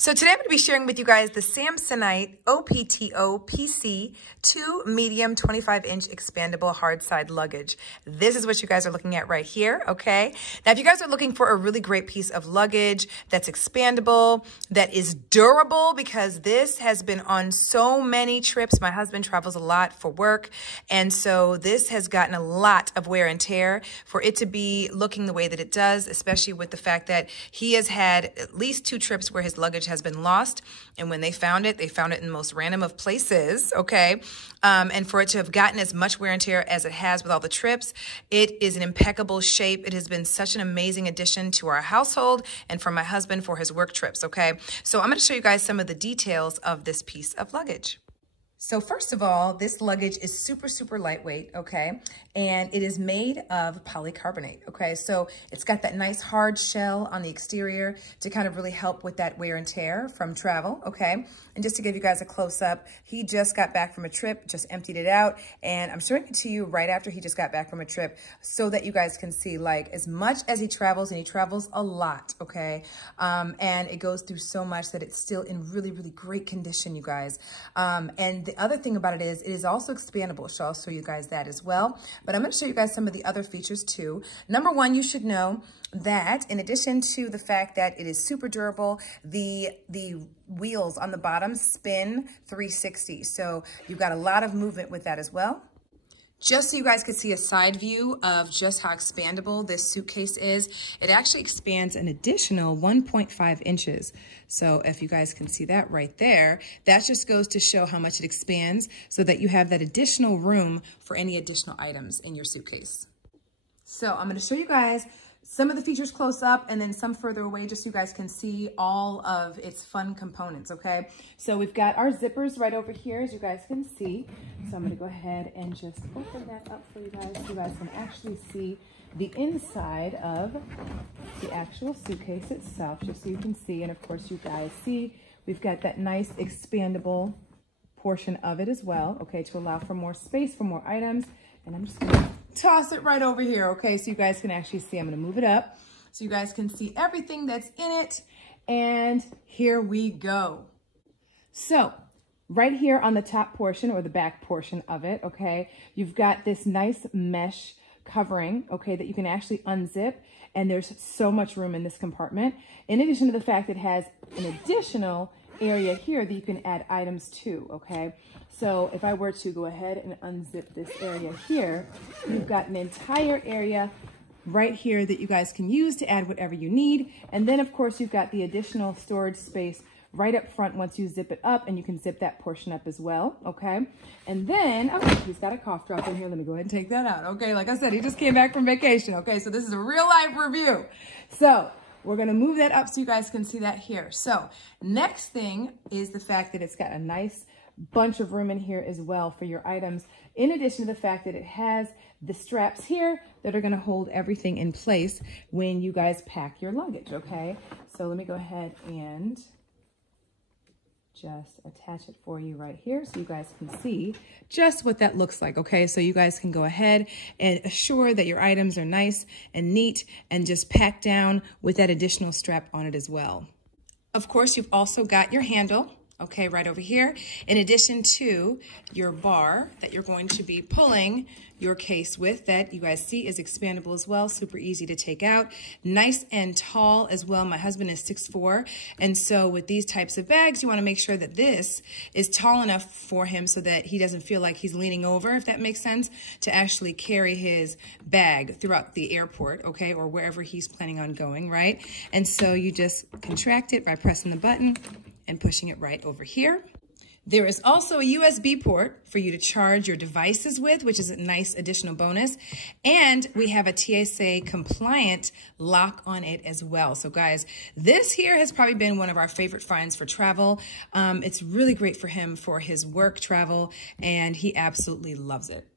So today I'm going to be sharing with you guys the Samsonite OPTO PC 2 medium 25-inch expandable hardside luggage. This is what you guys are looking at right here, okay? Now, if you guys are looking for a really great piece of luggage that's expandable, that is durable, because this has been on so many trips. My husband travels a lot for work, and so this has gotten a lot of wear and tear for it to be looking the way that it does, especially with the fact that he has had at least 2 trips where his luggage has been lost, and when they found it in the most random of places, okay? And for it to have gotten as much wear and tear as it has with all the trips, it is in impeccable shape. It has been such an amazing addition to our household and for my husband for his work trips, okay? So I'm going to show you guys some of the details of this piece of luggage. So first of all, this luggage is super lightweight, okay? And it is made of polycarbonate, okay? So it's got that nice hard shell on the exterior to kind of really help with that wear and tear from travel, okay? And just to give you guys a close up, he just got back from a trip, just emptied it out, and I'm showing it to you right after he just got back from a trip so that you guys can see, like, as much as he travels, and he travels a lot, okay? And it goes through so much that it's still in really great condition, you guys. And the other thing about it is also expandable, so I'll show you guys that as well. But I'm going to show you guys some of the other features too. Number one, you should know that in addition to the fact that it is super durable, the wheels on the bottom spin 360. So you've got a lot of movement with that as well. Just so you guys could see a side view of just how expandable this suitcase is, it actually expands an additional 1.5 inches. So if you guys can see that right there, that just goes to show how much it expands so that you have that additional room for any additional items in your suitcase. So I'm going to show you guys some of the features close up and then some further away just so you guys can see all of its fun components, okay? So we've got our zippers right over here, as you guys can see. So I'm going to go ahead and just open that up for you guys so you guys can actually see the inside of the actual suitcase itself, just so you can see. And of course, you guys see we've got that nice expandable portion of it as well, okay, to allow for more space, for more items. And I'm just going to toss it right over here, okay, so you guys can actually see. I'm going to move it up so you guys can see everything that's in it. And here we go. So right here on the top portion, or the back portion of it, okay, you've got this nice mesh covering, okay, that you can actually unzip. And there's so much room in this compartment. In addition to the fact that it has an additional area here that you can add items to, okay? So if I were to go ahead and unzip this area here, you've got an entire area right here that you guys can use to add whatever you need. And then of course you've got the additional storage space right up front once you zip it up, and you can zip that portion up as well, okay? And then, oh, he's got a cough drop in here. Let me go ahead and take that out, okay? Like I said, he just came back from vacation, okay? So this is a real life review. So we're gonna move that up so you guys can see that here. So next thing is the fact that it's got a nice bunch of room in here as well for your items, in addition to the fact that it has the straps here that are going to hold everything in place when you guys pack your luggage, okay? So let me go ahead and just attach it for you right here so you guys can see just what that looks like, okay? So you guys can go ahead and assure that your items are nice and neat and just packed down with that additional strap on it as well. Of course, you've also got your handle, okay, right over here, in addition to your bar that you're going to be pulling your case with, that you guys see is expandable as well, super easy to take out, nice and tall as well. My husband is 6'4", and so with these types of bags, you want to make sure that this is tall enough for him so that he doesn't feel like he's leaning over, if that makes sense, to actually carry his bag throughout the airport, okay, or wherever he's planning on going, right? And so you just contract it by pressing the button and pushing it right over here. There is also a USB port for you to charge your devices with, which is a nice additional bonus. And we have a TSA compliant lock on it as well. So guys, this here has probably been one of our favorite finds for travel. It's really great for him for his work travel, and he absolutely loves it.